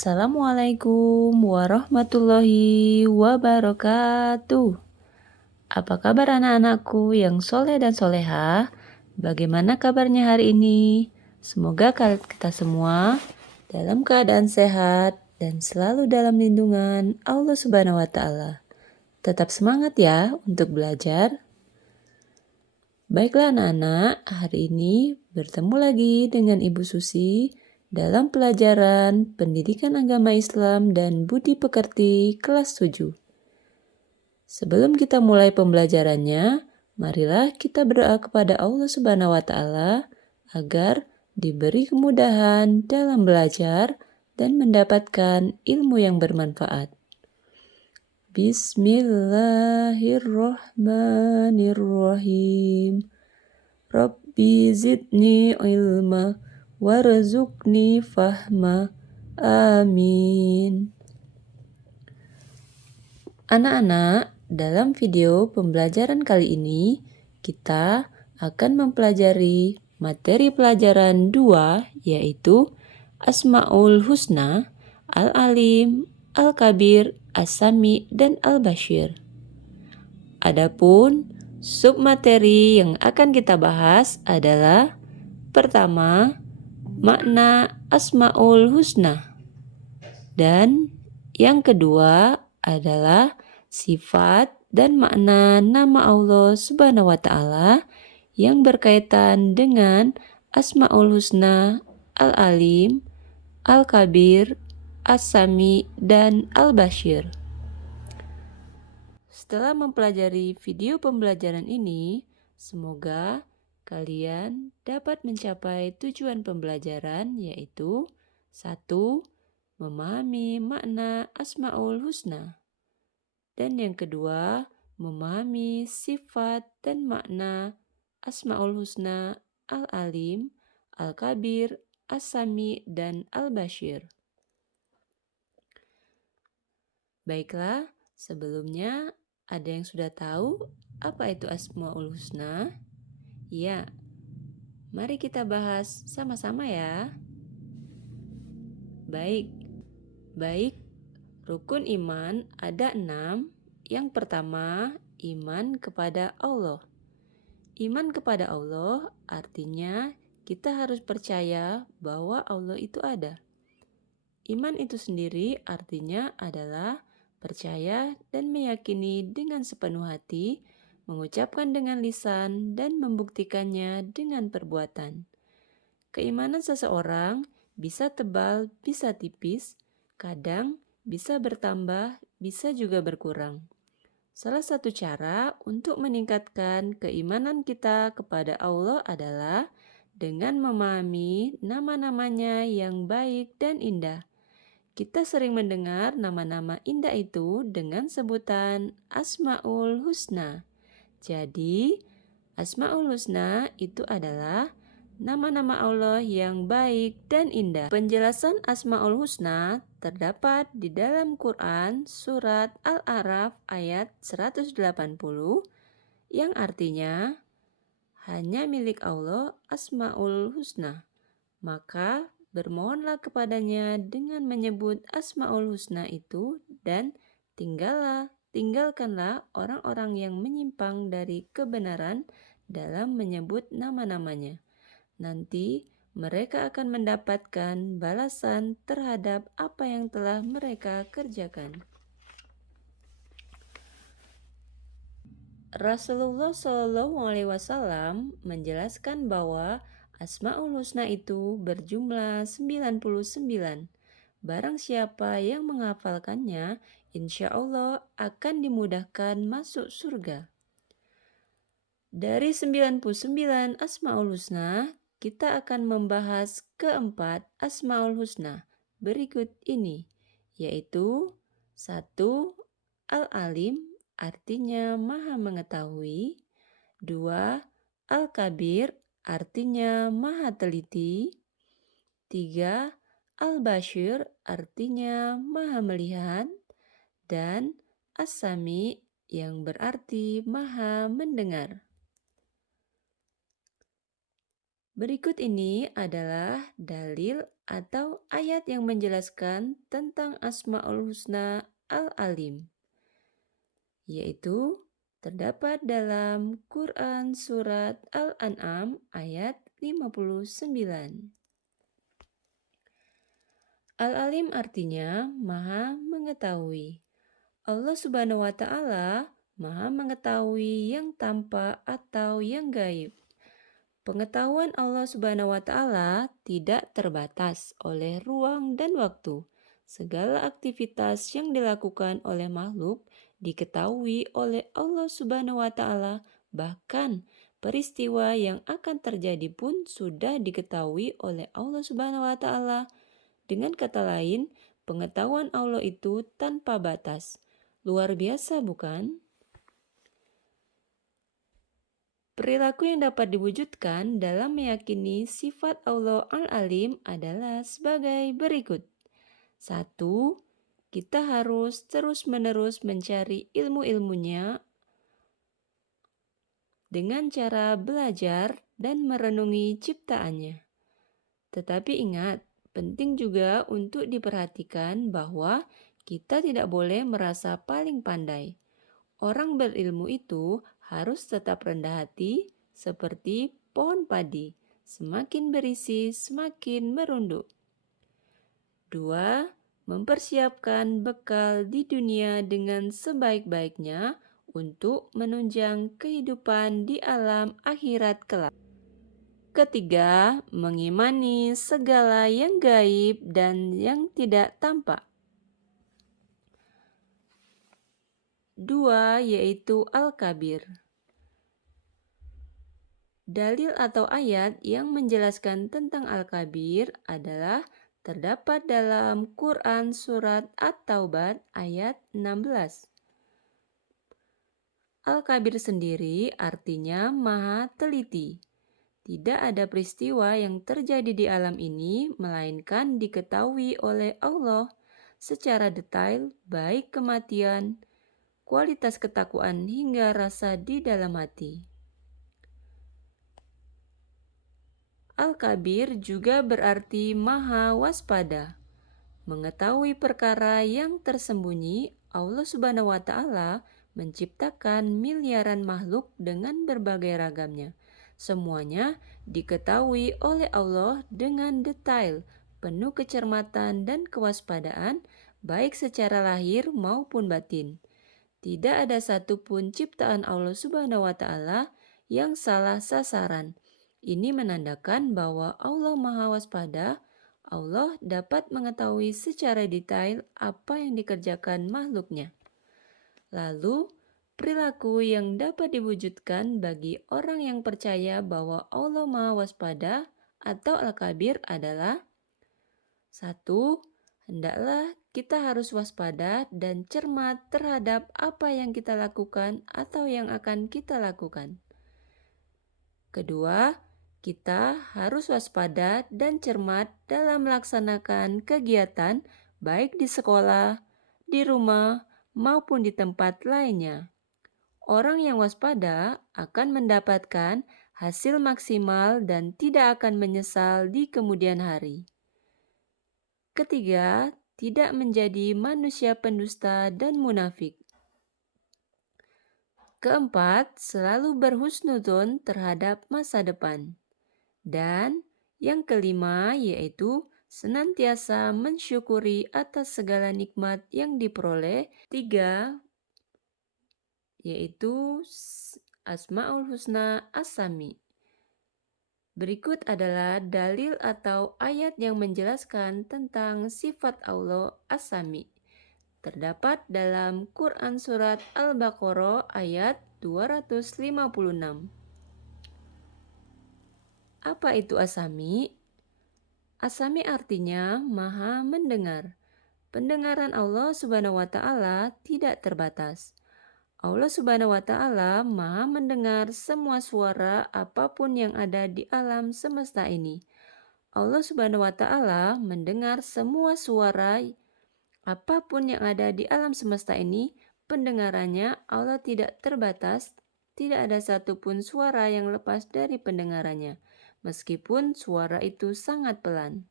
Assalamualaikum warahmatullahi wabarakatuh. Apa kabar anak-anakku yang soleh dan soleha? Bagaimana kabarnya hari ini? Semoga kita semua dalam keadaan sehat dan selalu dalam lindungan Allah Subhanahu wa Ta'ala. Tetap semangat ya untuk belajar. Baiklah anak-anak, hari ini bertemu lagi dengan Ibu Susi dalam pelajaran Pendidikan Agama Islam dan Budi Pekerti kelas 7. Sebelum kita mulai pembelajarannya, marilah kita berdoa kepada Allah Subhanahu wa Ta'ala agar diberi kemudahan dalam belajar dan mendapatkan ilmu yang bermanfaat. Bismillahirrahmanirrahim. Rabbi zidni ilma warzuqni fahma. Amin. Anak-anak, dalam video pembelajaran kali ini kita akan mempelajari materi pelajaran 2 yaitu Asmaul Husna, Al-Alim, Al-Kabir, As-Sami, dan Al-Bashir. Adapun submateri yang akan kita bahas adalah pertama, makna Asmaul Husna. Dan yang kedua adalah sifat dan makna nama Allah Subhanahu wa Ta'ala yang berkaitan dengan Asmaul Husna, Al-Alim, Al-Kabir, As-Sami, dan Al-Bashir. Setelah mempelajari video pembelajaran ini, semoga kalian dapat mencapai tujuan pembelajaran yaitu 1. Memahami makna Asmaul Husna. Dan yang kedua, memahami sifat dan makna Asmaul Husna, Al-Alim, Al-Kabir, As-Sami, dan Al-Bashir. Baiklah, sebelumnya ada yang sudah tahu apa itu Asmaul Husna? Ya, mari kita bahas sama-sama ya. Baik, rukun iman ada 6. Yang pertama, iman kepada Allah. Iman kepada Allah artinya kita harus percaya bahwa Allah itu ada. Iman itu sendiri artinya adalah percaya dan meyakini dengan sepenuh hati, mengucapkan dengan lisan, dan membuktikannya dengan perbuatan. Keimanan seseorang bisa tebal, bisa tipis, kadang bisa bertambah, bisa juga berkurang. Salah satu cara untuk meningkatkan keimanan kita kepada Allah adalah dengan memahami nama-namanya yang baik dan indah. Kita sering mendengar nama-nama indah itu dengan sebutan Asmaul Husna. Jadi, Asmaul Husna itu adalah nama-nama Allah yang baik dan indah. Penjelasan Asmaul Husna terdapat di dalam Quran surat Al-A'raf ayat 180 yang artinya hanya milik Allah Asmaul Husna. Maka bermohonlah kepadanya dengan menyebut Asmaul Husna itu dan tinggalkanlah orang-orang yang menyimpang dari kebenaran dalam menyebut nama-namanya. Nanti mereka akan mendapatkan balasan terhadap apa yang telah mereka kerjakan. Rasulullah SAW menjelaskan bahwa Asmaul Husna itu berjumlah 99. Barang siapa yang menghafalkannya, insya Allah akan dimudahkan masuk surga. Dari 99 Asmaul Husna, kita akan membahas keempat Asmaul Husna berikut ini, yaitu 1. Al-Alim, artinya maha mengetahui. 2. Al-Kabir, artinya maha teliti. 3. Al-Bashir, artinya maha melihat. Dan As-Sami, yang berarti maha mendengar. Berikut ini adalah dalil atau ayat yang menjelaskan tentang Asmaul Husna Al-Alim, yaitu terdapat dalam Quran Surat Al-An'am ayat 59. Al-Alim artinya Maha Mengetahui. Allah Subhanahu wa Ta'ala Maha Mengetahui yang tampak atau yang gaib. Pengetahuan Allah Subhanahu wa Ta'ala tidak terbatas oleh ruang dan waktu. Segala aktivitas yang dilakukan oleh makhluk diketahui oleh Allah Subhanahu wa Ta'ala, bahkan peristiwa yang akan terjadi pun sudah diketahui oleh Allah Subhanahu wa Ta'ala. Dengan kata lain, pengetahuan Allah itu tanpa batas. Luar biasa, bukan? Perilaku yang dapat diwujudkan dalam meyakini sifat Allah Al-Alim adalah sebagai berikut. 1. Kita harus terus-menerus mencari ilmu-ilmunya dengan cara belajar dan merenungi ciptaannya. Tetapi ingat, penting juga untuk diperhatikan bahwa kita tidak boleh merasa paling pandai. Orang berilmu itu harus tetap rendah hati seperti pohon padi. Semakin berisi, semakin merunduk. 2. Mempersiapkan bekal di dunia dengan sebaik-baiknya untuk menunjang kehidupan di alam akhirat kelak. 3. Mengimani segala yang gaib dan yang tidak tampak. 2. Yaitu Al-Kabir. Dalil atau ayat yang menjelaskan tentang Al-Kabir adalah terdapat dalam Quran Surat At-Taubah ayat 16. Al-Kabir sendiri artinya Maha Teliti. Tidak ada peristiwa yang terjadi di alam ini melainkan diketahui oleh Allah secara detail, baik kematian, kualitas ketakwaan hingga rasa di dalam hati. Al-Kabir juga berarti Maha Waspada. Mengetahui perkara yang tersembunyi, Allah Subhanahu wa Ta'ala menciptakan miliaran makhluk dengan berbagai ragamnya. Semuanya diketahui oleh Allah dengan detail, penuh kecermatan dan kewaspadaan, baik secara lahir maupun batin. Tidak ada satupun ciptaan Allah Subhanahu wa Ta'ala yang salah sasaran. Ini menandakan bahwa Allah Maha Waspada. Allah dapat mengetahui secara detail apa yang dikerjakan makhluknya. Lalu, perilaku yang dapat diwujudkan bagi orang yang percaya bahwa Allah Maha Waspada atau Al-Kabir adalah 1. Hendaklah kita harus waspada dan cermat terhadap apa yang kita lakukan atau yang akan kita lakukan. Kedua, kita harus waspada dan cermat dalam melaksanakan kegiatan baik di sekolah, di rumah, maupun di tempat lainnya. Orang yang waspada akan mendapatkan hasil maksimal dan tidak akan menyesal di kemudian hari. Ketiga, tidak menjadi manusia pendusta dan munafik. Keempat, selalu berhusnudzon terhadap masa depan. Dan yang kelima yaitu senantiasa mensyukuri atas segala nikmat yang diperoleh. 3 yaitu Asmaul Husna As-Sami. Berikut adalah dalil atau ayat yang menjelaskan tentang sifat Allah As-Sami. Terdapat dalam Quran Surat Al-Baqarah ayat 256. Apa itu As-Sami? As-Sami artinya Maha Mendengar. Pendengaran Allah Subhanahu wa Ta'ala tidak terbatas. Allah Subhanahu wa Ta'ala Maha mendengar semua suara apapun yang ada di alam semesta ini. Allah Subhanahu wa Ta'ala mendengar semua suara apapun yang ada di alam semesta ini. Pendengarannya Allah tidak terbatas. Tidak ada satupun suara yang lepas dari pendengarannya, meskipun suara itu sangat pelan.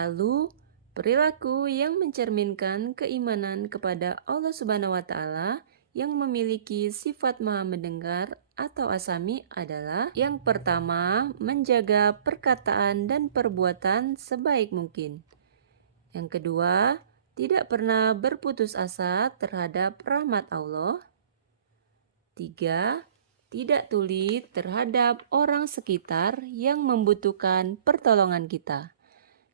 Lalu, perilaku yang mencerminkan keimanan kepada Allah Subhanahu wa Ta'ala yang memiliki sifat Maha Mendengar atau As-Sami adalah yang pertama, menjaga perkataan dan perbuatan sebaik mungkin. Yang kedua, tidak pernah berputus asa terhadap rahmat Allah. 3. Tidak tuli terhadap orang sekitar yang membutuhkan pertolongan kita.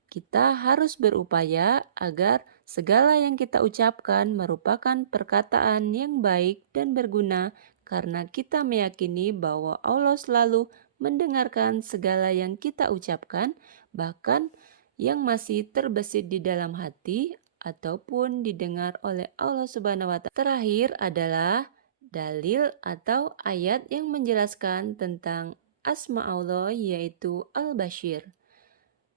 Kita harus berupaya agar segala yang kita ucapkan merupakan perkataan yang baik dan berguna karena kita meyakini bahwa Allah selalu mendengarkan segala yang kita ucapkan, bahkan yang masih terbesit di dalam hati ataupun didengar oleh Allah Subhanahu wa Ta'ala. Terakhir adalah dalil atau ayat yang menjelaskan tentang asma Allah, yaitu Al-Bashir,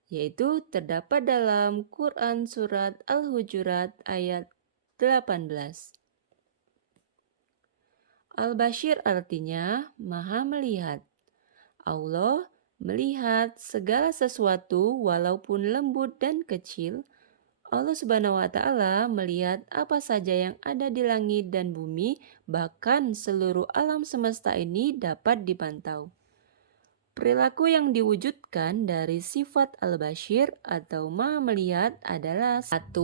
yaitu terdapat dalam Quran Surat Al-Hujurat ayat 18. Al-Bashir artinya Maha Melihat. Allah melihat segala sesuatu walaupun lembut dan kecil. Allah Subhanahu wa Ta'ala melihat apa saja yang ada di langit dan bumi, bahkan seluruh alam semesta ini dapat dipantau. Perilaku yang diwujudkan dari sifat Al-Bashir atau Maha Melihat adalah: 1.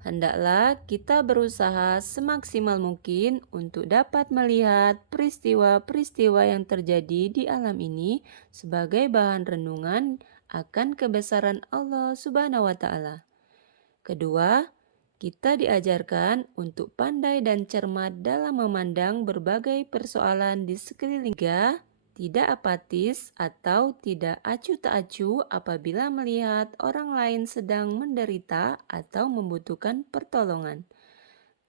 Hendaklah kita berusaha semaksimal mungkin untuk dapat melihat peristiwa-peristiwa yang terjadi di alam ini sebagai bahan renungan akan kebesaran Allah Subhanahu wa Ta'ala. Kedua, kita diajarkan untuk pandai dan cermat dalam memandang berbagai persoalan di sekeliling. 3. Tidak apatis atau tidak acuh tak acuh apabila melihat orang lain sedang menderita atau membutuhkan pertolongan.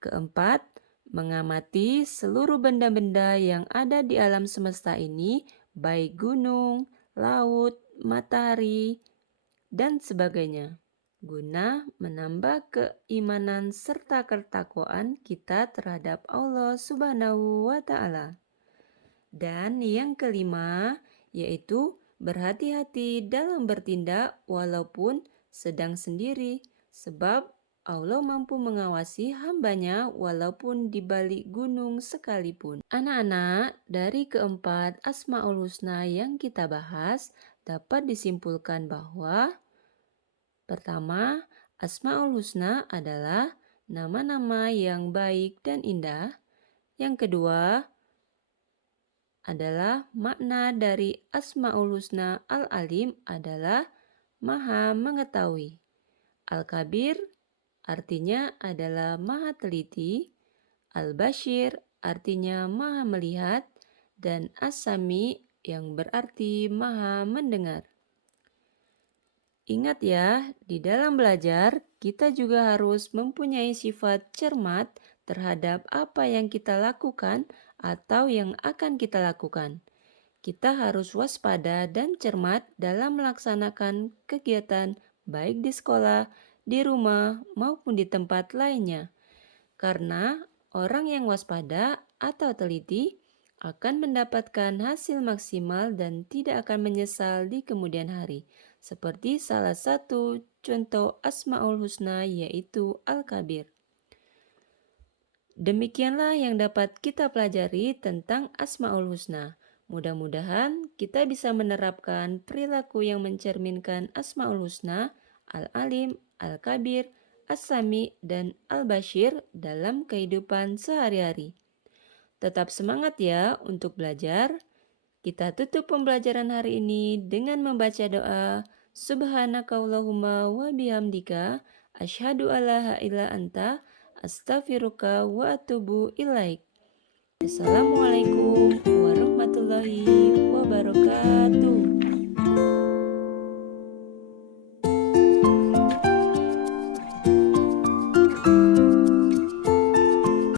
Keempat, mengamati seluruh benda-benda yang ada di alam semesta ini, baik gunung, laut, matahari, dan sebagainya, guna menambah keimanan serta ketakwaan kita terhadap Allah Subhanahu wa Ta'ala. Dan yang kelima, yaitu berhati-hati dalam bertindak walaupun sedang sendiri, sebab Allah mampu mengawasi hambanya walaupun di balik gunung sekalipun. Anak-anak, dari keempat Asmaul Husna yang kita bahas, dapat disimpulkan bahwa pertama, Asmaul Husna adalah nama-nama yang baik dan indah. Yang kedua adalah makna dari Asmaul Husna. Al-Alim adalah Maha Mengetahui. Al-Kabir artinya adalah Maha Teliti. Al-Bashir artinya Maha Melihat. Dan As-Sami yang berarti Maha Mendengar. Ingat ya, di dalam belajar kita juga harus mempunyai sifat cermat terhadap apa yang kita lakukan atau yang akan kita lakukan. Kita harus waspada dan cermat dalam melaksanakan kegiatan baik di sekolah, di rumah, maupun di tempat lainnya. Karena orang yang waspada atau teliti akan mendapatkan hasil maksimal dan tidak akan menyesal di kemudian hari. Seperti salah satu contoh Asmaul Husna, yaitu Al-Kabir. Demikianlah yang dapat kita pelajari tentang Asmaul Husna. Mudah-mudahan kita bisa menerapkan perilaku yang mencerminkan Asmaul Husna, Al-Alim, Al-Kabir, As-Sami, dan Al-Bashir dalam kehidupan sehari-hari. Tetap semangat ya untuk belajar. Kita tutup pembelajaran hari ini dengan membaca doa Subhanakallahumma wa bihamdika asyhadu alla ilaha illa anta astaghfiruka wa atubu ilaik. Assalamualaikum warahmatullahi wabarakatuh.